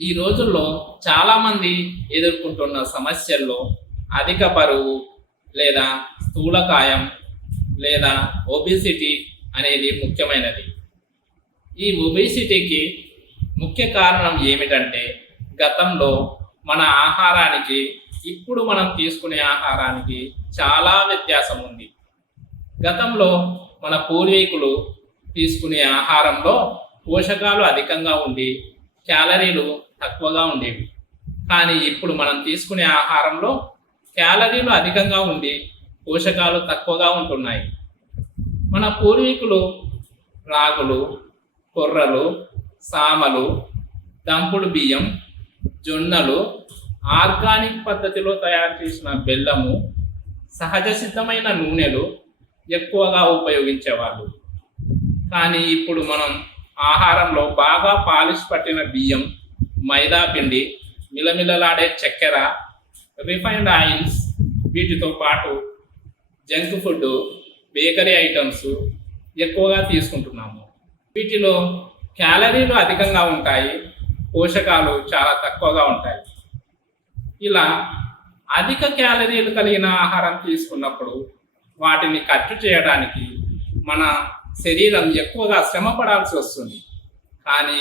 ఈ రోజుల్లో చాలామంది ఎదుర్కొంటున్న సమస్యల్లో అధిక బరువు లేదా స్థూలకాయం లేదా ఒబిసిటీ అనేది ముఖ్యమైనది. ఈ ఒబిసిటీకి ముఖ్య కారణం ఏమిటంటే గతంలో మన ఆహారానికి ఇప్పుడు మనం తీసుకునే ఆహారానికి చాలా వ్యత్యాసం ఉంది. గతంలో మన పూర్వీకులు తీసుకునే ఆహారంలో పోషకాలు అధికంగా ఉండి క్యాలరీలు తక్కువగా ఉండేవి. కానీ ఇప్పుడు మనం తీసుకునే ఆహారంలో క్యాలరీలు అధికంగా ఉండి పోషకాలు తక్కువగా ఉంటున్నాయి. మన పూర్వీకులు రాగులు, కొర్రలు, సామలు, దంపుడు బియ్యం, జొన్నలు, ఆర్గానిక్ పద్ధతిలో తయారు చేసిన బెల్లము, సహజ సిద్ధమైన నూనెలు ఎక్కువగా ఉపయోగించేవాళ్ళు. కానీ ఇప్పుడు మనం ఆహారంలో బాగా పాలిష్ పట్టిన బియ్యం, మైదా పిండి, మిలమిలలాడే చక్కెర, రిఫైన్డ్ ఆయిల్స్, వీటితో పాటు జంక్ ఫుడ్, బేకరీ ఐటమ్స్ ఎక్కువగా తీసుకుంటున్నాము. వీటిలో క్యాలరీలు అధికంగా ఉంటాయి, పోషకాలు చాలా తక్కువగా ఉంటాయి. ఇలా అధిక క్యాలరీలు కలిగిన ఆహారం తీసుకున్నప్పుడు వాటిని ఖర్చు చేయడానికి మన శరీరం ఎక్కువగా శ్రమ పడాల్సి వస్తుంది. కానీ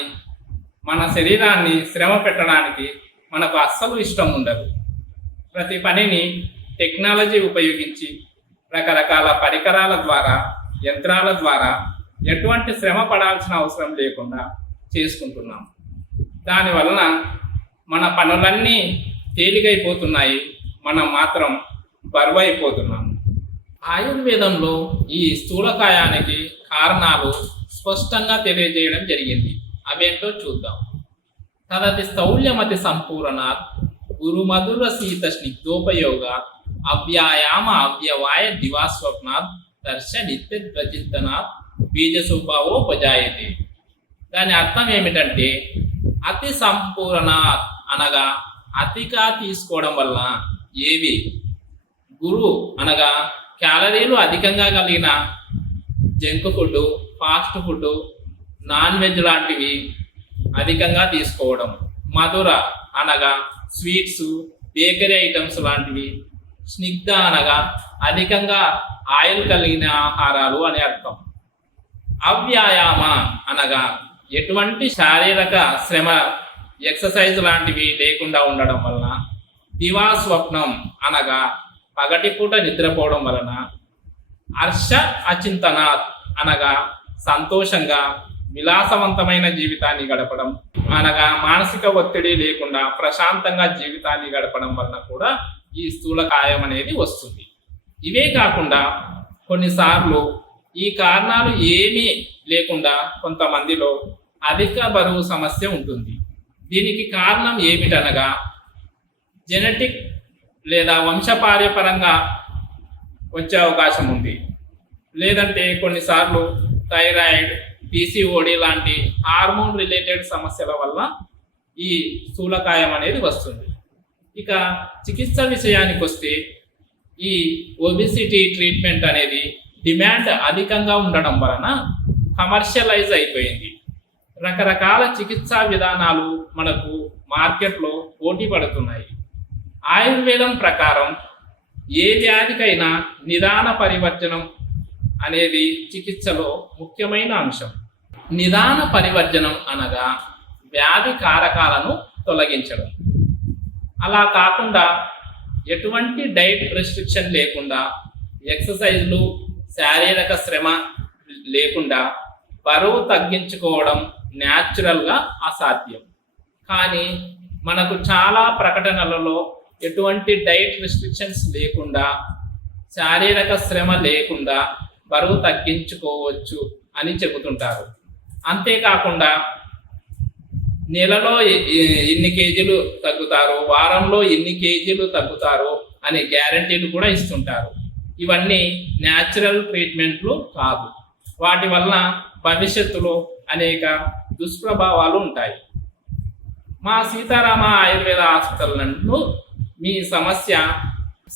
మన శరీరాన్ని శ్రమ పెట్టడానికి మనకు అస్సలు ఇష్టం ఉండదు. ప్రతి పనిని టెక్నాలజీ ఉపయోగించి రకరకాల పరికరాల ద్వారా, యంత్రాల ద్వారా ఎటువంటి శ్రమ పడాల్సిన అవసరం లేకుండా చేసుకుంటున్నాం. దానివలన మన పనులన్నీ తేలికైపోతున్నాయి, మనం మాత్రం బరువైపోతున్నాము. ఆయుర్వేదంలో ఈ స్థూలకాయానికి కారణాలు స్పష్టంగా తెలియజేయడం జరిగింది. అవేంటో చూద్దాం. తదతి స్థౌల్యమతి సంపూర్ణాత్ గురుమధుర శీత స్నిగ్ధోపయోగ అవ్యాయామ అవ్యవాయ దివాస్వప్నాత్ దర్శ నిత్యద్వచింతనాత్ బీజస్వభావోపజాయతే. దాని అర్థం ఏమిటంటే అతి సంపూర్ణ అనగా అతిగా తీసుకోవడం వల్ల ఏవి, గురు అనగా క్యాలరీలు అధికంగా కలిగిన junk food, fast food, non veg లాంటివి అధికంగా తీసుకోవడం, మధుర అనగా స్వీట్స్, బేకరీ ఐటమ్స్ లాంటివి, స్నిగ్ధ అనగా అధికంగా ఆయిల్ కలిగిన ఆహారాలు అని అర్థం. అవ్యాయామ అనగా ఎటువంటి శారీరక శ్రమ, ఎక్సర్సైజ్ లాంటివి లేకుండా ఉండడం వలన, దివాస్వప్నం అనగా పగటిపూట నిద్రపోవడం వలన, హర్ష అచింతనాత్ అనగా సంతోషంగా విలాసవంతమైన జీవితాన్ని గడపడం అనగా మానసిక ఒత్తిడి లేకుండా ప్రశాంతంగా జీవితాన్ని గడపడం వలన కూడా ఈ స్థూలకాయం అనేది వస్తుంది. ఇవే కాకుండా కొన్నిసార్లు ఈ కారణాలు ఏమీ లేకుండా కొంతమందిలో అధిక బరువు సమస్య ఉంటుంది. దీనికి కారణం ఏమిటనగా జెనెటిక్ లేదా వంశపార్యపరంగా వచ్చే అవకాశం ఉంది. లేదంటే కొన్నిసార్లు థైరాయిడ్, పీసీఓడి లాంటి హార్మోన్ రిలేటెడ్ సమస్యల వల్ల ఈ స్థూలకాయం అనేది వస్తుంది. ఇక చికిత్స విషయానికి వస్తే ఈ ఒబిసిటీ ట్రీట్మెంట్ అనేది డిమాండ్ అధికంగా ఉండడం వలన కమర్షియలైజ్ అయిపోయింది. రకరకాల చికిత్సా విధానాలు మనకు మార్కెట్లో పోటీ పడుతున్నాయి. ఆయుర్వేదం ప్రకారం ఏ వ్యాధికైనా నిదాన పరివర్జనం అనేది చికిత్సలో ముఖ్యమైన అంశం. నిదాన పరివర్జనం అనగా వ్యాధి కారకాలను తొలగించడం. అలా కాకుండా ఎటువంటి డైట్ రెస్ట్రిక్షన్ లేకుండా, ఎక్సర్సైజ్లు, శారీరక శ్రమ లేకుండా బరువు తగ్గించుకోవడం న్యాచురల్గా అసాధ్యం. కానీ మనకు చాలా ప్రకటనలలో ఎటువంటి డైట్ రెస్ట్రిక్షన్స్ లేకుండా, శారీరక శ్రమ లేకుండా బరువు తగ్గించుకోవచ్చు అని చెబుతుంటారు. అంతేకాకుండా నెలలో ఇన్ని కేజీలు తగ్గుతారు, వారంలో ఇన్ని కేజీలు తగ్గుతారు అనే గ్యారంటీలు కూడా ఇస్తుంటారు. ఇవన్నీ న్యాచురల్ ట్రీట్మెంట్లు కాదు. వాటి వలన భవిష్యత్తులో అనేక దుష్ప్రభావాలు ఉంటాయి. మా సీతారామ ఆయుర్వేద హాస్పిటల్ నందు మీ సమస్య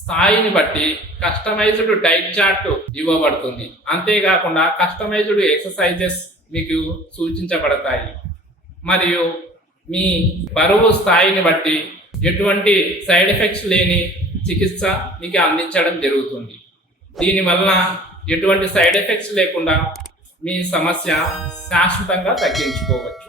స్థాయిని బట్టి కస్టమైజ్డ్ డైట్ చార్ట్ ఇవ్వబడుతుంది. అంతేకాకుండా కస్టమైజ్డ్ ఎక్సర్సైజెస్ మీకు సూచించబడతాయి. మరియు మీ బరువు స్థాయిని బట్టి ఎటువంటి సైడ్ ఎఫెక్ట్స్ లేని చికిత్స మీకు అందించడం జరుగుతుంది. దీనివల్ల ఎటువంటి సైడ్ ఎఫెక్ట్స్ లేకుండా మీ సమస్య శాశ్వతంగా తగ్గించుకోవచ్చు.